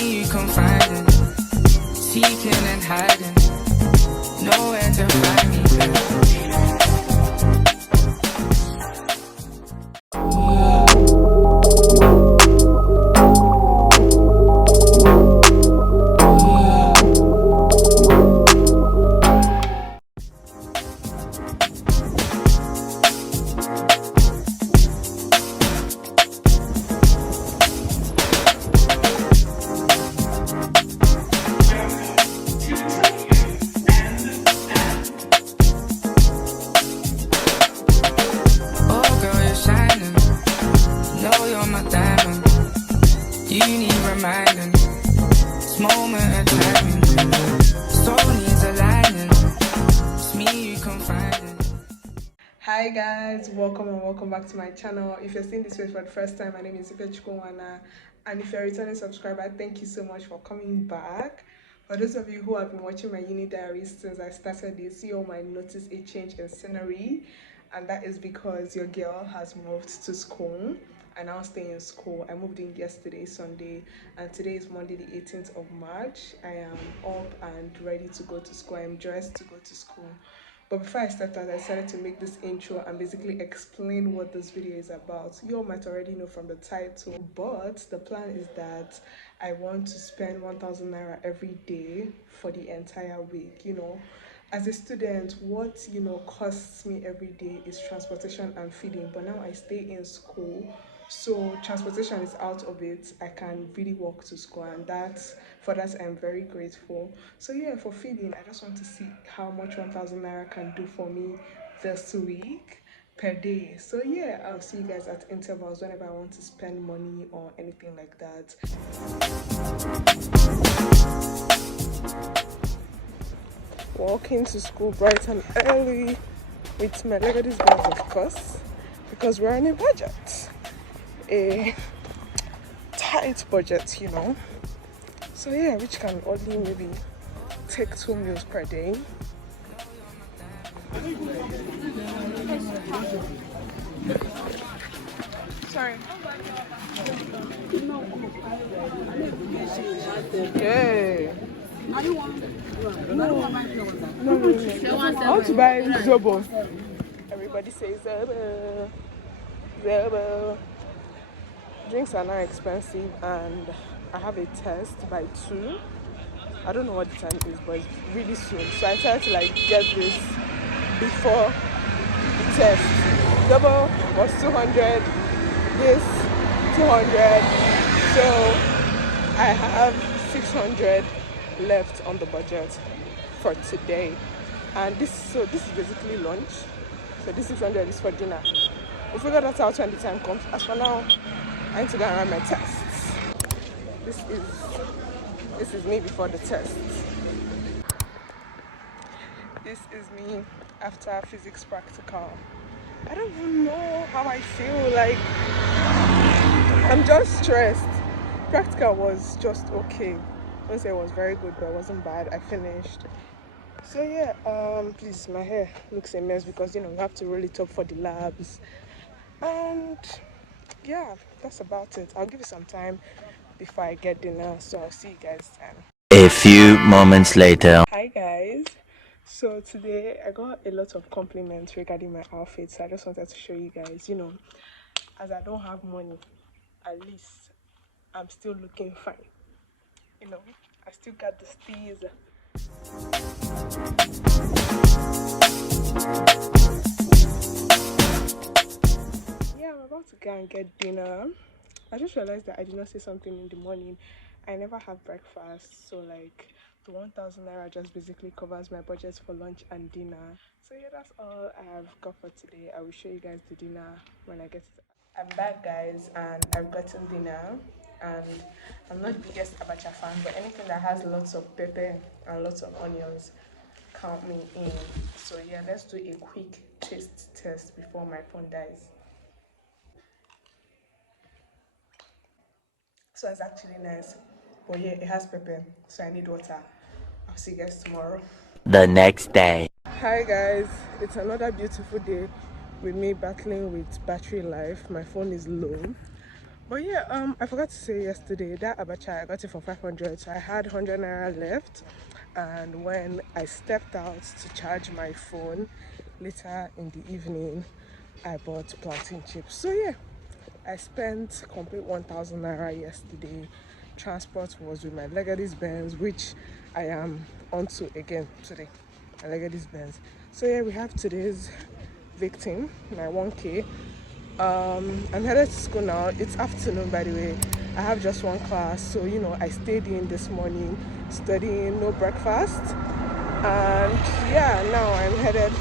me you confiding, seeking and hiding, nowhere to find me, you need reminding, this moment of timing, soul needs aligning, it's me you confiding. Hi guys, welcome and welcome back to my channel. If you're seeing this video for the first time, my name is Ifechukwu Nwana, and if you're a returning subscriber, thank you so much for coming back. For those of you who have been watching my uni diaries since I started this, you all might notice a change in scenery, and that is because your girl has moved to school. I now stay in school. I moved in yesterday, Sunday, and today is Monday, the 18th of March. I am up and ready to go to school. I'm dressed to go to school. But before I start out, I decided to make this intro and basically explain what this video is about. You all might already know from the title, but the plan is that I want to spend 1,000 naira every day for the entire week. You know, as a student, what costs me every day is transportation and feeding. But now I stay in school, so transportation is out of it. I can really walk to school, and for that I'm very grateful. So yeah, for feeding, I just want to see how much 1,000 naira can do for me this week per day. So yeah, I'll see you guys at intervals whenever I want to spend money or anything like that. Walking to school bright and early with my Legacy's bags, of course, because we're on a budget. A tight budget, so yeah, which can only maybe take 2 meals per day. Sorry. Yeah. No. I want to buy zobo. Everybody says zobo. Zobo. Drinks are now expensive, and I have a test by 2. I don't know what the time is, but it's really soon. So I tried to get this before the test. Double was 200, this 200. So I have 600 left on the budget for today. And this is basically lunch. So this 600 is for dinner. We'll figure that out when the time comes. As for now, I need to go and run my tests. This is me before the test. This is me after physics practical. I don't even know how I feel. I'm just stressed. Practical was just okay. I won't say it was very good, but it wasn't bad. I finished. So yeah, please, my hair looks a mess because we have to roll it up for the labs. And yeah, that's about it. I'll give you some time before I get dinner, so I'll see you guys then. A few moments later. Hi guys. So today I got a lot of compliments regarding my outfit, so I just wanted to show you guys. As I don't have money, at least I'm still looking fine. I still got the steez. Yeah, I'm about to go and get dinner. I just realized that I did not say something in the morning. I never have breakfast, so the 1,000 naira just basically covers my budget for lunch and dinner. So yeah, that's all I have got for today. I will show you guys the dinner when I get it. I'm back guys, and I've gotten dinner, and I'm not the biggest abacha fan, but anything that has lots of pepper and lots of onions, count me in. So yeah, let's do a quick taste test before my phone dies. So it's actually nice, but yeah, it has pepper, so I need water. I'll see you guys tomorrow. The next day. Hi guys, it's another beautiful day with me battling with battery life. My phone is low, But yeah, I forgot to say yesterday that abacha I got it for 500, so I had 100 naira left. And when I stepped out to charge my phone later in the evening, I bought plantain chips. So yeah, I spent complete 1,000 naira yesterday. Transport was with my Legady's Benz, which I am onto again today. My Legady's Benz. So yeah, we have today's victim, my 1K. I'm headed to school now. It's afternoon, by the way. I have just one class, so you know I stayed in this morning studying, no breakfast, and yeah, now I'm headed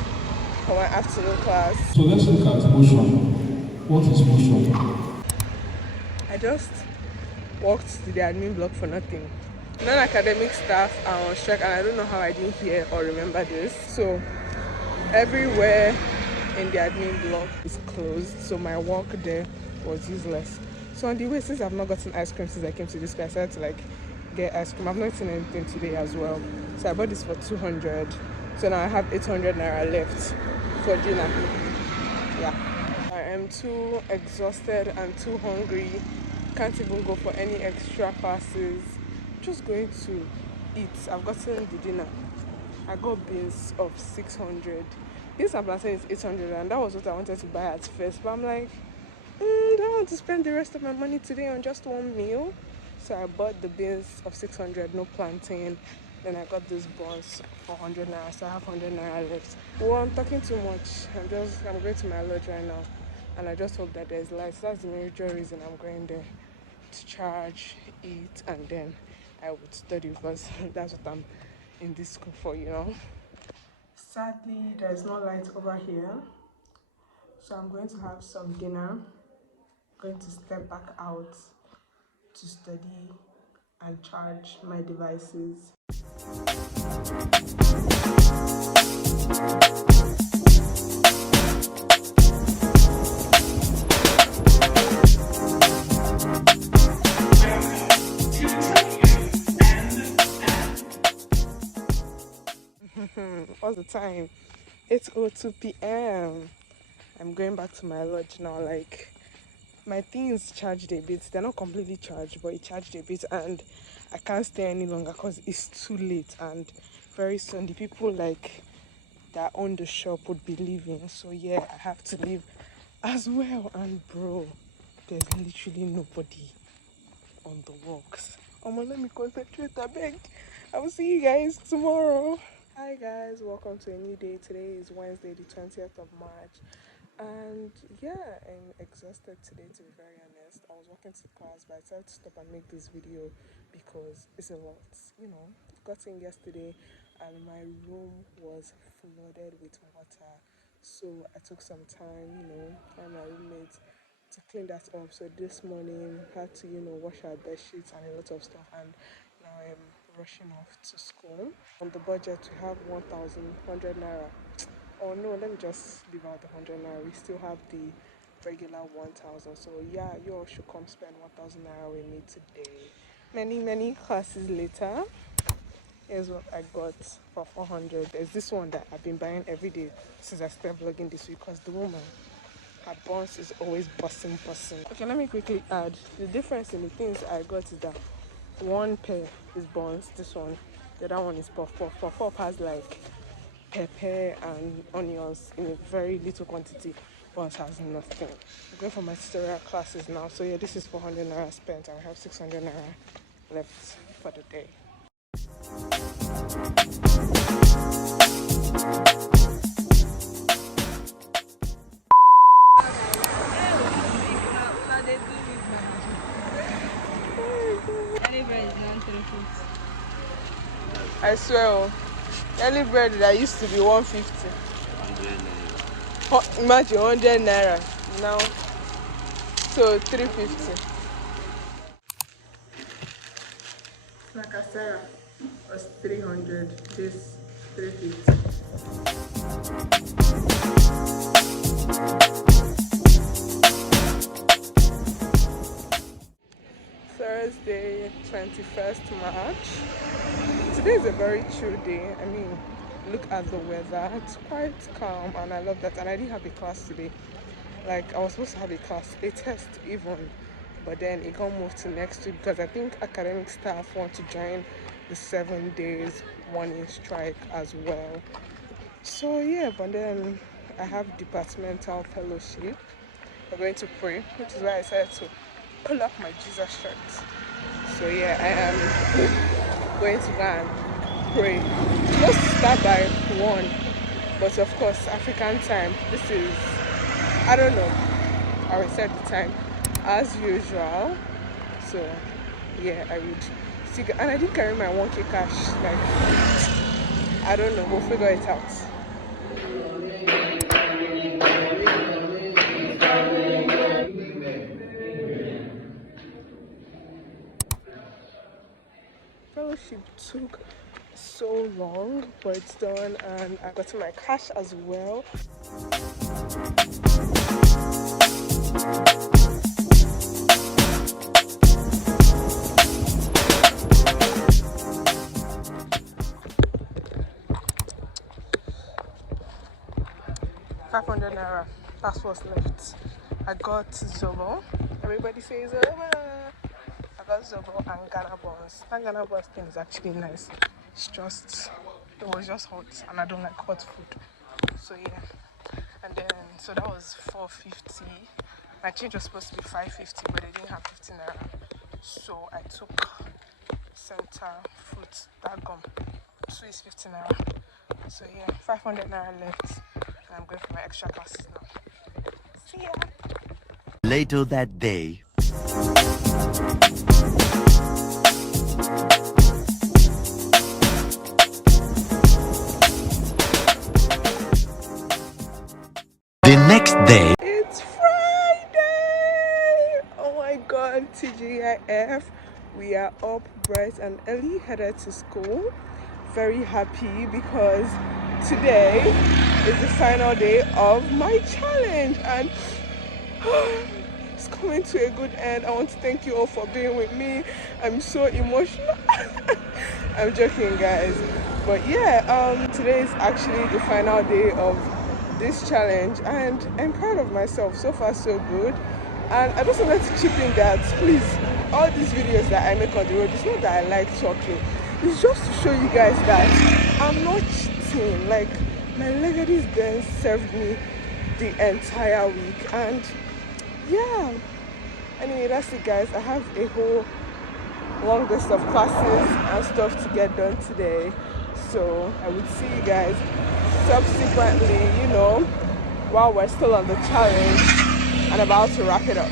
for my afternoon class. So let's look at motion. What is motion? I just walked to the admin block for nothing. Non-academic staff are on strike, and I don't know how I didn't hear or remember this. So everywhere in the admin block is closed, so my walk there was useless. So on the way, since I've not gotten ice cream since I came to this class, I decided to like get ice cream. I've not eaten anything today as well, so I bought this for 200. So now I have 800 naira left for dinner. Yeah, I am too exhausted and too hungry. Can't even go for any extra classes. Just going to eat. I've gotten the dinner. I got beans of 600. Beans and plantain is 800, and that was what I wanted to buy at first. But I'm like, do I want to spend the rest of my money today on just one meal? So I bought the beans of 600, no plantain. Then I got these buns for 100 naira, so I have 100 naira left. Well, I'm talking too much. I'm going to my lodge right now, and I just hope that there's lights. That's the major reason I'm going there, to charge, eat, and then I would study, because that's what I'm in this school for, you know. Sadly, there's no light over here, so I'm going to have some dinner. Going to step back out to study and charge my devices. What's the time? 8:02 p.m. I'm going back to my lodge now. Like, my things charged a bit. They're not completely charged, but it charged a bit, and I can't stay any longer because it's too late, and very soon the people like that own the shop would be leaving. So yeah, I have to leave as well. And bro, there's literally nobody on the walks. Let me concentrate, I beg. I will see you guys tomorrow. Hi guys, welcome to a new day. Today is Wednesday, the 20th of March. And yeah, I'm exhausted today, to be very honest. I was walking to class, but I decided to stop and make this video because it's a lot. You know, got in yesterday and my room was flooded with water. So I took some time, you know, and my roommate to clean that up. So this morning had to, you know, wash our bed sheets and a lot of stuff, and now I'm rushing off to school. On the budget we have 1,100 naira. Oh no, let me just leave out the 100 naira. We still have the regular 1,000. So yeah, you all should come spend 1,000 naira with me today. Many classes later, here's what I got for 400. There's this one that I've been buying every day since I started vlogging this week, because the woman, her buns is always busting. Okay, let me quickly add the difference in the things I got is that one pair is buns, this one, the other one is puff puff. Puff puff has like pepper and onions in a very little quantity. Buns has nothing. I'm going for my tutorial classes now, so yeah, this is 400 naira spent, and I have 600 naira left for the day. I swear, early bread that used to be 150. Imagine 100 naira now, so 350. Like I said, was 300. This 350. Thursday, 21st March. Today is a very chill day. I mean, look at the weather. It's quite calm, and I love that. And I didn't have a class today. Like, I was supposed to have a class, a test even, but then it got moved to next week because I think academic staff want to join the 7 days warning strike as well. So yeah, but then I have departmental fellowship. We're going to pray, which is why I decided to pull up my Jesus shirt. So yeah, I am going to go and pray. It's supposed to start by 1, but of course African time. This is, I don't know, I will set the time as usual. So yeah, I would see, and I didn't carry my 1K cash. Like, I don't know, we'll figure it out. Fellowship took so long, but it's done, and I got my cash as well. ₦500. That's what's left. I got zobo. Everybody says zobo. I got zobo and Ghana buns. That Ghana buns thing is actually nice. It's just, it was just hot, and I don't like hot food. So yeah, and then so that was $4.50. My change was supposed to be $5.50, but they didn't have 15 naira. So I took center fruit, that gum. 2 is 15 naira. So yeah, 500 naira left, and I'm going for my extra classes now. See ya. Later that day. The next day. It's Friday! Oh my god, TGIF. We are up bright and early, headed to school. Very happy because today is the final day of my challenge, and it's coming to a good end. I want to thank you all for being with me. I'm so emotional. I'm joking, guys. But yeah, today is actually the final day of this challenge, and I'm proud of myself. So far so good. And I just wanted to chip in that, please, all these videos that I make on the road, it's not that I like talking, it's just to show you guys that I'm not cheating. Like, my legacies then served me the entire week, and yeah, anyway, that's it, guys. I have a whole long list of classes and stuff to get done today, so I would see you guys subsequently, you know, while we're still on the challenge and about to wrap it up.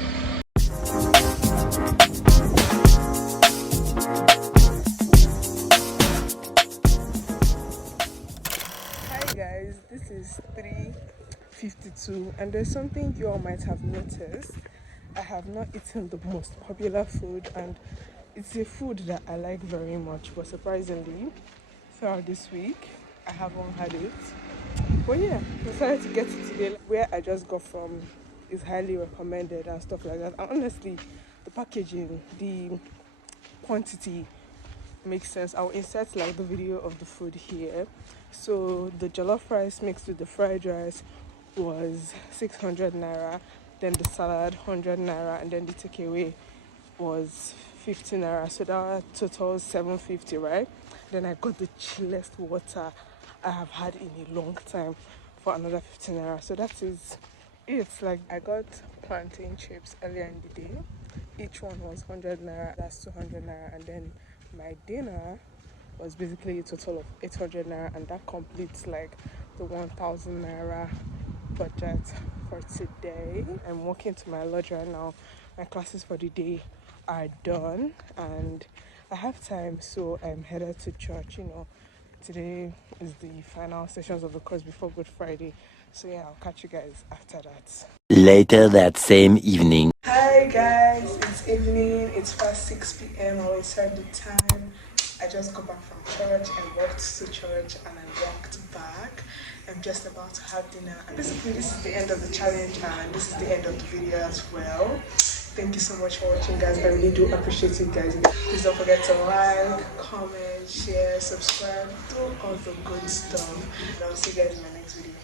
Hi guys, this is 3:52, and there's something you all might have noticed. I have not eaten the most popular food, and it's a food that I like very much, but surprisingly throughout this week I haven't had it. But yeah, decided to get it today. Where I just got from is highly recommended and stuff like that. And honestly, the packaging, the quantity makes sense. I'll insert like the video of the food here. So the jollof rice mixed with the fried rice was 600 naira. Then the salad 100 naira, and then the takeaway was 50 naira. So that totals 750, right? Then I got the chillest water I have had in a long time for another 15 naira. So that is it. Like, I got plantain chips earlier in the day. Each one was 100 naira. That's 200 naira. And then my dinner was basically a total of 800 naira, and that completes like the 1000 naira budget for today. I'm walking to my lodge right now. My classes for the day are done, and I have time, so I'm headed to church. You know, today is the final sessions of the course before Good Friday. So yeah, I'll catch you guys after that. Later that same evening. Hi guys, it's evening. It's past 6 p.m. I always set the time. I just got back from church. I walked to church and I walked back. I'm just about to have dinner. And basically, this is the end of the challenge, and this is the end of the video as well. Thank you so much for watching, guys. I really do appreciate you guys. Please don't forget to like, comment, share, subscribe, do all the good stuff. And I'll see you guys in my next video.